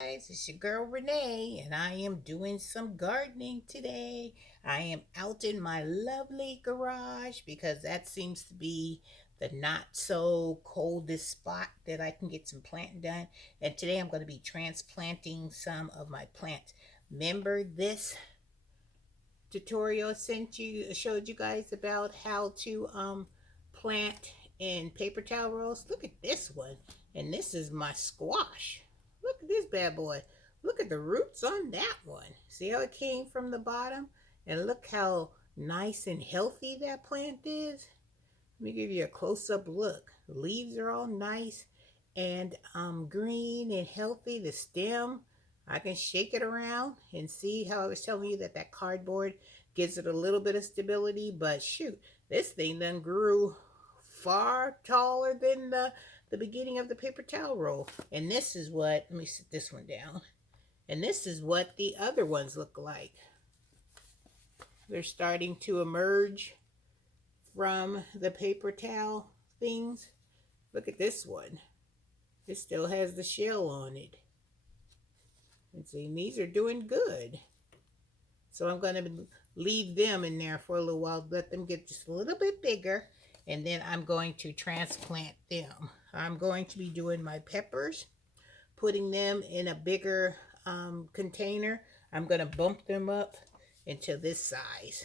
Guys, it's your girl Renee, and I am doing some gardening today. I am out in my lovely garage because that seems to be the not so coldest spot that I can get some planting done. And today I'm going to be transplanting some of my plants. Remember this tutorial I showed you guys about how to plant in paper towel rolls? Look at this one. And this is my squash. Look at this bad boy. Look at the roots on that one. See how it came from the bottom? And look how nice and healthy that plant is. Let me give you a close-up look. The leaves are all nice and green and healthy. The stem, I can shake it around and see how I was telling you that that cardboard gives it a little bit of stability. But shoot, this thing then grew far taller than the beginning of the paper towel roll. And this is what, let me sit this one down. And this is what the other ones look like. They're starting to emerge from the paper towel things. Look at this one. It still has the shell on it. And see, these are doing good. So I'm going to leave them in there for a little while, let them get just a little bit bigger, and then I'm going to transplant them. I'm going to be doing my peppers, putting them in a bigger container. I'm going to bump them up into this size.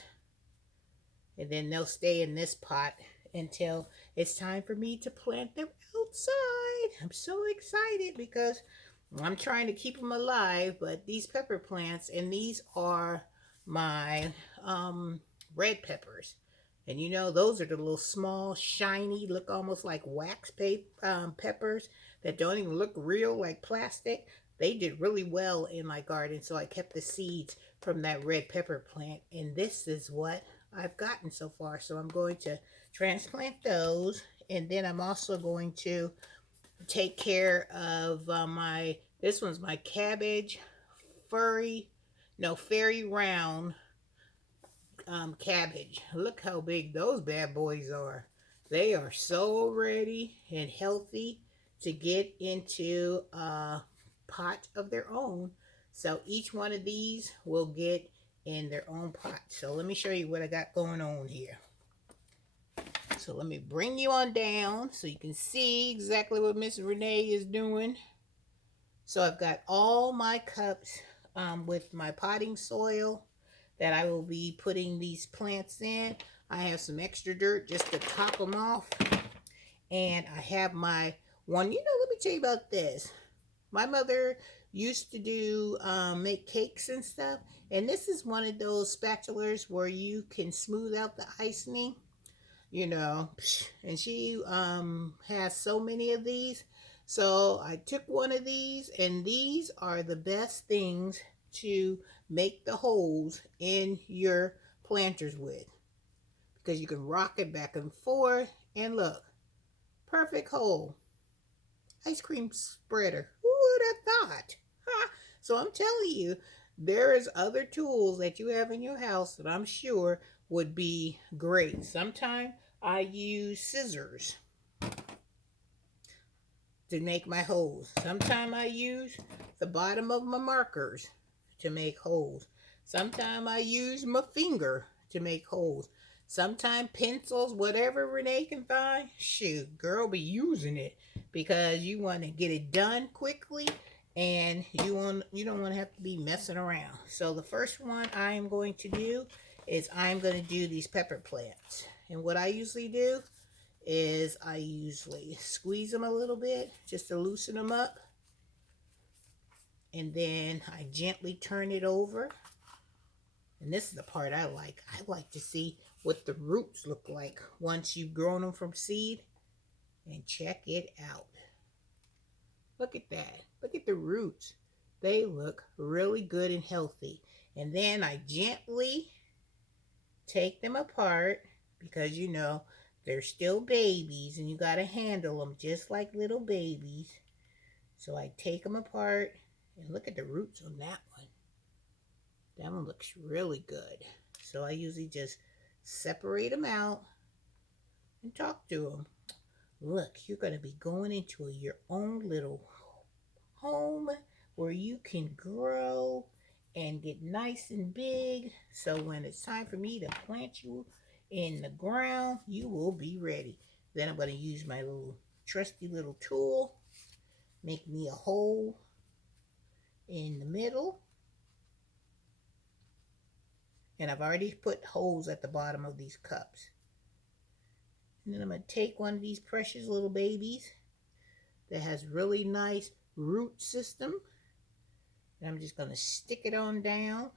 And then they'll stay in this pot until it's time for me to plant them outside. I'm so excited because I'm trying to keep them alive, but these pepper plants, and these are my red peppers. And you know, those are the little small, shiny, look almost like wax paper peppers that don't even look real, like plastic. They did really well in my garden, so I kept the seeds from that red pepper plant. And this is what I've gotten so far. So I'm going to transplant those, and then I'm also going to take care of this one's my cabbage, fairy round cabbage. Look how big those bad boys are. They are so ready and healthy to get into a pot of their own. So each one of these will get in their own pot. So let me show you what I got going on here. So let me bring you on down so you can see exactly what Miss Renee is doing. So I've got all my cups with my potting soil that I will be putting these plants in. I have some extra dirt just to top them off. And I have my one, let me tell you about this. My mother used to do make cakes and stuff. And this is one of those spatulas where you can smooth out the icing, and she has so many of these. So I took one of these, and these are the best things to make the holes in your planters with, because you can rock it back and forth, and look, perfect hole. Ice cream spreader. Who would have thought? Ha! So I'm telling you, there is other tools that you have in your house that I'm sure would be great. Sometimes I use scissors to make my holes. Sometimes I use the bottom of my markers to make holes. Sometimes I use my finger to make holes. Sometimes pencils, whatever Renee can find, shoot, girl be using it because you want to get it done quickly, and you don't want to have to be messing around. So the first one I am going to do is I'm going to do these pepper plants. And what I usually do is I usually squeeze them a little bit just to loosen them up, and then I gently turn it over. And this is the part I like. I like to see what the roots look like once you've grown them from seed. And check it out. Look at that. Look at the roots. They look really good and healthy. And then I gently take them apart because they're still babies and you got to handle them just like little babies. So I take them apart, and look at the roots on that one. That one looks really good. So I usually just separate them out and talk to them. Look, you're going to be going into your own little home where you can grow and get nice and big. So when it's time for me to plant you in the ground, you will be ready. Then I'm going to use my little trusty little tool, make me a hole in the middle. And I've already put holes at the bottom of these cups. And then I'm going to take one of these precious little babies that has really nice root system. And I'm just going to stick it on down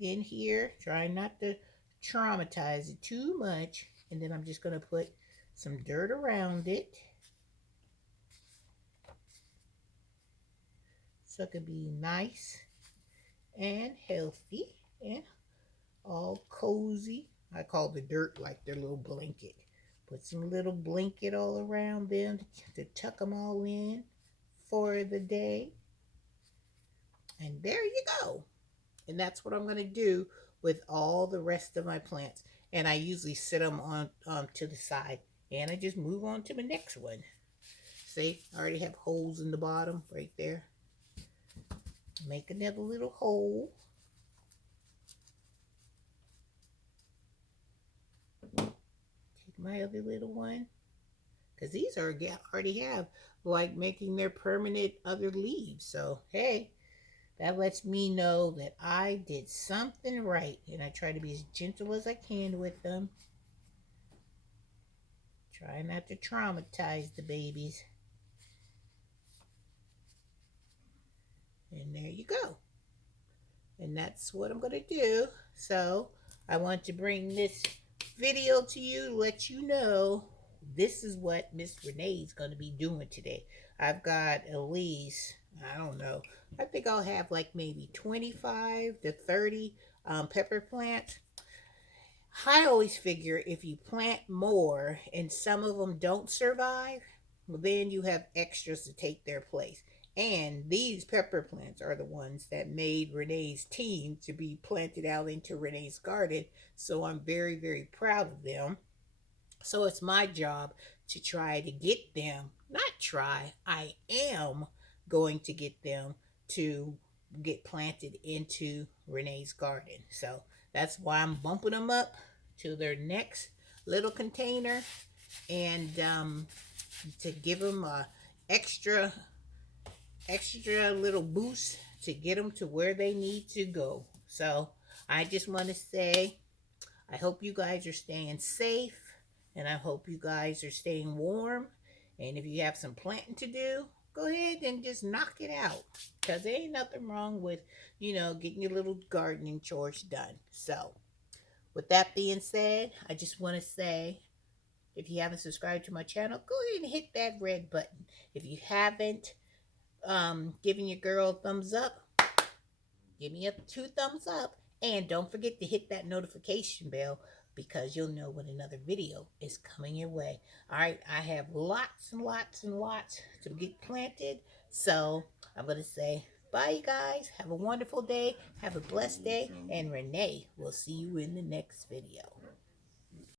in here. Try not to traumatize it too much. And then I'm just going to put some dirt around it, so it can be nice and healthy and all cozy. I call the dirt like their little blanket. Put some little blanket all around them to tuck them all in for the day. And there you go. And that's what I'm going to do with all the rest of my plants. And I usually set them on to the side. And I just move on to the next one. See, I already have holes in the bottom right there. Make another little hole. Take my other little one. Because these already have like making their permanent other leaves. So, hey, that lets me know that I did something right. And I try to be as gentle as I can with them. Try not to traumatize the babies. And there you go. And that's what I'm going to do. So I want to bring this video to you, let you know this is what Miss Renee is going to be doing today. I've got at least, I don't know, I think I'll have like maybe 25 to 30 pepper plants. I always figure if you plant more and some of them don't survive, well, then you have extras to take their place. And these pepper plants are the ones that made Renee's team to be planted out into Renee's garden. So I'm very, very proud of them. So it's my job to try to get them, not try, I am going to get them to get planted into Renee's garden. So that's why I'm bumping them up to their next little container, and to give them a extra little boost to get them to where they need to go. So I just want to say, I hope you guys are staying safe, and I hope you guys are staying warm. And if you have some planting to do, go ahead and just knock it out, because there ain't nothing wrong with, getting your little gardening chores done. So with that being said, I just want to say, if you haven't subscribed to my channel, go ahead and hit that red button. If you haven't given your girl a thumbs up, give me 2 thumbs up. And don't forget to hit that notification bell, because you'll know when another video is coming your way. All right, I have lots and lots and lots to get planted. So I'm going to say bye, you guys. Have a wonderful day. Have a blessed day. And Renee will see you in the next video.